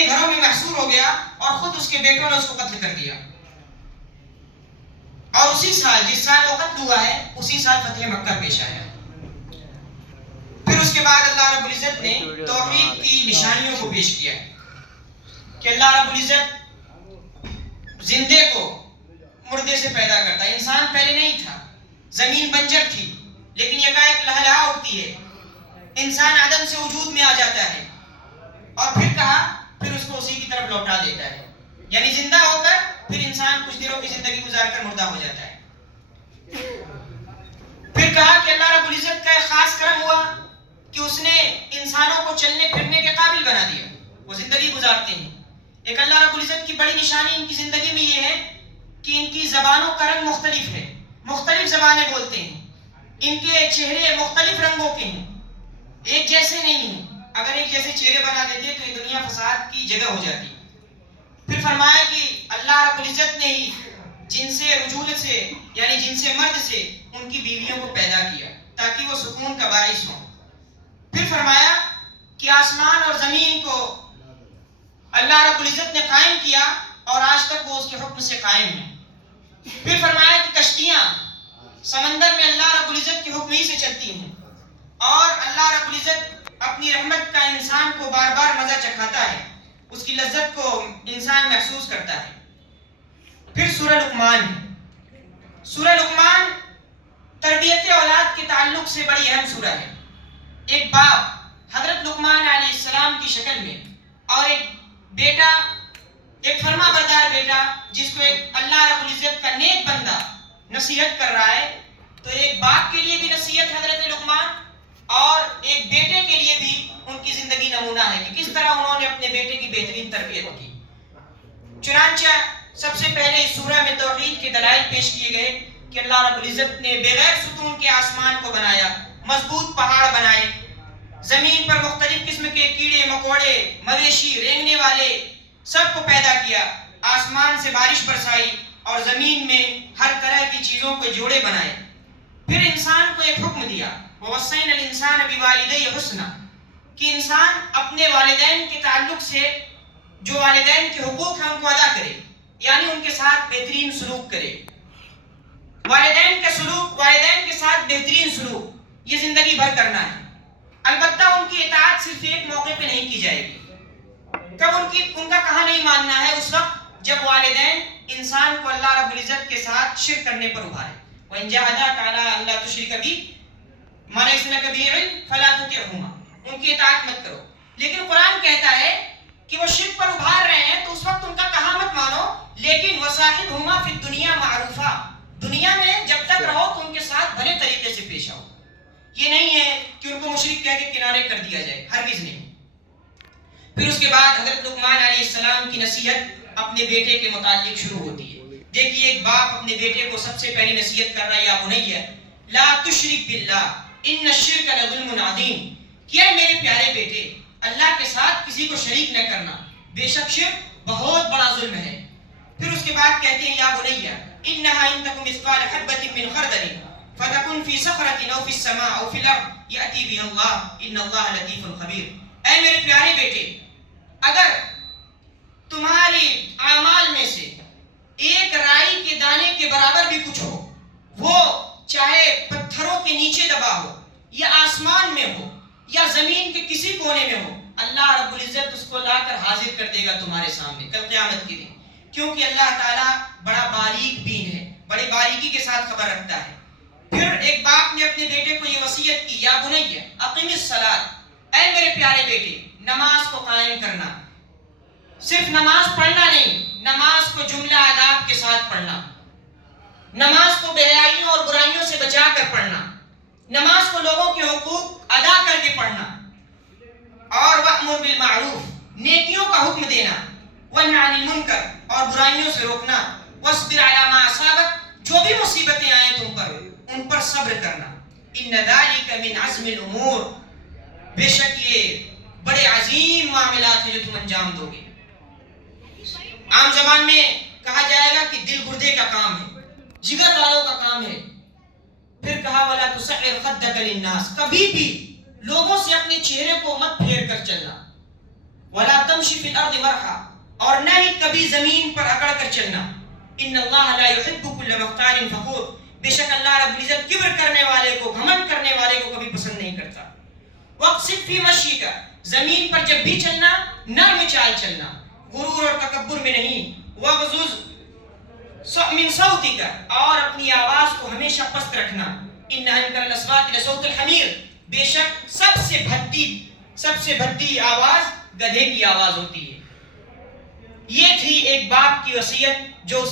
اپنے گھروں میں محصور ہو گیا اور خود اس کے بیٹوں نے اس کو قتل کر دیا. اور اسی سال جس سال وہ قتل ہوا ہے اسی سال فتح مکہ پیش آیا. پھر اس کے بعد اللہ رب العزت نے توحید کی نشانیوں کو پیش کیا کہ اللہ رب العزت زندے کو مردے سے پیدا کرتا ہے. انسان پہلے نہیں تھا، زمین بنجر تھی، لیکن یکایک لہلہا اٹھتی ہے، انسان عدم سے وجود میں آ جاتا ہے، اور پھر کہا پھر اس کو اسی کی طرف لوٹا دیتا ہے. یعنی زندہ ہو کر پھر انسان کچھ دنوں کی زندگی گزار کر مردہ ہو جاتا ہے. پھر کہا کہ اللہ رب العزت کا ایک خاص کرم ہوا کہ اس نے انسانوں کو چلنے پھرنے کے قابل بنا دیا، وہ زندگی گزارتے ہیں. ایک اللہ رب العزت کی بڑی نشانی ان کی زندگی میں یہ ہے کہ ان کی زبانوں کا رنگ مختلف ہے، مختلف زبانیں بولتے ہیں، ان کے چہرے مختلف رنگوں کے ہیں، ایک جیسے نہیں ہیں. اگر ایک جیسے چہرے بنا دیتے تو یہ دنیا فساد کی جگہ ہو جاتی. پھر فرمایا کہ اللہ رب العزت نے ہی جن سے رجولت سے یعنی جن سے مرد سے ان کی بیویوں کو پیدا کیا تاکہ وہ سکون کا باعث ہوں. پھر فرمایا کہ آسمان اور زمین کو اللہ رب العزت نے قائم کیا اور آج تک وہ اس کے حکم سے قائم ہیں. پھر فرمایا کہ کشتیاں سمندر میں اللہ رب العزت کے حکم ہی سے چلتی ہیں، اور اللہ رب العزت اپنی رحمت کا انسان کو بار بار مزہ چکھاتا ہے، اس کی لذت کو انسان محسوس کرتا ہے. پھر سورہ لقمان ہے. سورہ لقمان تربیت اولاد کے تعلق سے بڑی اہم سورہ ہے. ایک باپ حضرت لقمان علیہ السلام کی شکل میں اور ایک بیٹا، ایک فرما بردار بیٹا جس کو ایک اللہ رب العزت کا نیک بندہ نصیحت کر رہا ہے، تو ایک باپ کے لیے بھی نصیحت حضرت لقمان اور ایک بیٹے کے لیے بھی ان کی زندگی نمونہ ہے کہ کس طرح انہوں نے اپنے بیٹے کی بہترین تربیت کی. چنانچہ سب سے پہلے اس سورہ میں توحید کے دلائل پیش کیے گئے کہ اللہ رب العزت نے بغیر ستون کے آسمان کو بنایا، مضبوط پہاڑ بنائے، زمین پر مختلف قسم کے کیڑے مکوڑے، مویشی، رینگنے والے سب کو پیدا کیا، آسمان سے بارش برسائی اور زمین میں ہر طرح کی چیزوں کو جوڑے بنائے. پھر انسان کو ایک حکم دیا، وَوَصَّيْنَا الْإِنسَانَ بِوَالِدَيْهِ حُسْنًا، کہ انسان اپنے والدین کے تعلق سے جو والدین کے حقوق ہیں ان کو ادا کرے، یعنی ان کے ساتھ بہترین سلوک کرے. والدین کا سلوک، والدین کے ساتھ بہترین سلوک یہ زندگی بھر کرنا ہے. البتہ ان کی اطاعت صرف ایک موقع پہ نہیں کی جائے گی. کب ان کا کہا نہیں ماننا ہے؟ اس وقت جب والدین انسان کو اللہ رب العزت کے ساتھ شرک کرنے پر ابھارے. وَإِن جَاهَدَاكَ عَلَىٰ أَلَّا تُشْرِكَ بِي مَا لَيْسَ لَكَ بِهِ عِلْمٌ فَلَا تُطِعْهُمَا، ان کی اطاعت مت کرو. لیکن قرآن کہتا ہے کہ وہ شرک پر ابھار رہے ہیں تو اس وقت ان کا کہا مت مانو، لیکن وَصَاحِبْهُمَا فِي الدُّنْيَا مَعْرُوفًا، دنیا میں جب تک رہو تو ان کے ساتھ بھلے طریقے سے پیش آؤ. یہ نہیں ہے کہ ان کو مشرک کہہ کے کنارے کر دیا جائے، ہرگز نہیں. پھر اس کے بعد حضرت لقمان علیہ السلام کی نصیحت اپنے بیٹے کے متعلق شروع ہوتی ہے. دیکھیے ایک باپ اپنے بیٹے کو سب سے پہلی نصیحت کر رہا ہے، یا بنی لا تشرک باللہ ان الشرک لظلم عظیم، کیا میرے پیارے بیٹے اللہ کے ساتھ کسی کو شریک نہ کرنا، بے شک شرک بہت بڑا ظلم ہے. پھر اس کے بعد کہتے ہیں یا بنی انہا ان تکم مثقال حبۃ من خردل فتکن فی صخرۃ او فی السماء او فی الارض یأتی بها اللہ ان اللہ لطیف خبیر. اے میرے پیارے بیٹے، اگر تمہاری اعمال میں سے ایک رائی کے دانے کے برابر بھی کچھ ہو، وہ چاہے پتھروں کے نیچے دبا ہو یا آسمان میں ہو یا زمین کے کسی کونے میں ہو، اللہ رب العزت اس کو لا کر حاضر کر دے گا تمہارے سامنے کل قیامت کے دن. کیونکہ اللہ تعالیٰ بڑا باریک بین ہے، بڑی باریکی کے ساتھ خبر رکھتا ہے. پھر ایک باپ نے اپنے بیٹے کو یہ وصیت کی، یا بنی اقم الصلاۃ، اے میرے پیارے بیٹے نماز کو قائم کرنا. صرف نماز پڑھنا نہیں، نماز کو جملہ آداب کے ساتھ پڑھنا، نماز کو بے حیائیوں اور برائیوں سے بچا کر پڑھنا، نماز کو لوگوں کے حقوق ادا کر کے پڑھنا، اور وَأْمُرْ بِالْمَعْرُوفِ نیکیوں کا حکم دینا، وَنْهَ عَنِ الْمُنْكَرِ اور برائیوں سے روکنا، وَاصْبِرْ عَلَىٰ مَا أَصَابَكَ جو بھی مصیبتیں آئیں تم پر ان پر صبر کرنا. إِنَّ ذَلِكَ مِنْ عَزْمِ الْأُمُورِ بے شک یہ بڑے عظیم معاملات ہیں جو تم انجام دو گے. عام زبان میں کہا جائے گا کہ دل گردے کا کام ہے، جگر والوں کا کام ہے. پھر کہا وَلَا تُسَعِّرْ خَدَّكَ لِلنَّاسِ، کبھی بھی لوگوں سے اپنے چہرے کو مت پھیر کر چلنا. وَلَا تمشی فی الارض مرحا، اور نہ ہی کبھی زمین پر اکڑ کر چلنا. ان اللہ لا يحب كل مختال فخور، بے شک اللہ رب العزت کبر کرنے والے کو، گھمنڈ کرنے والے کو کبھی پسند نہیں کرتا. واقصد فی مشیک، زمین پر جب بھی چلنا نرم چال چلنا، غرور اور تکبر میں نہیں. واغضض من صوتک، اور اپنی آواز کو ہمیشہ پست رکھنا. ان انکر الاصوات لصوت الحمیر، بے شک سب سے بھدی آواز گدھے کی آواز ہوتی ہے. یہ تھی ایک باپ کی وصیت جو اس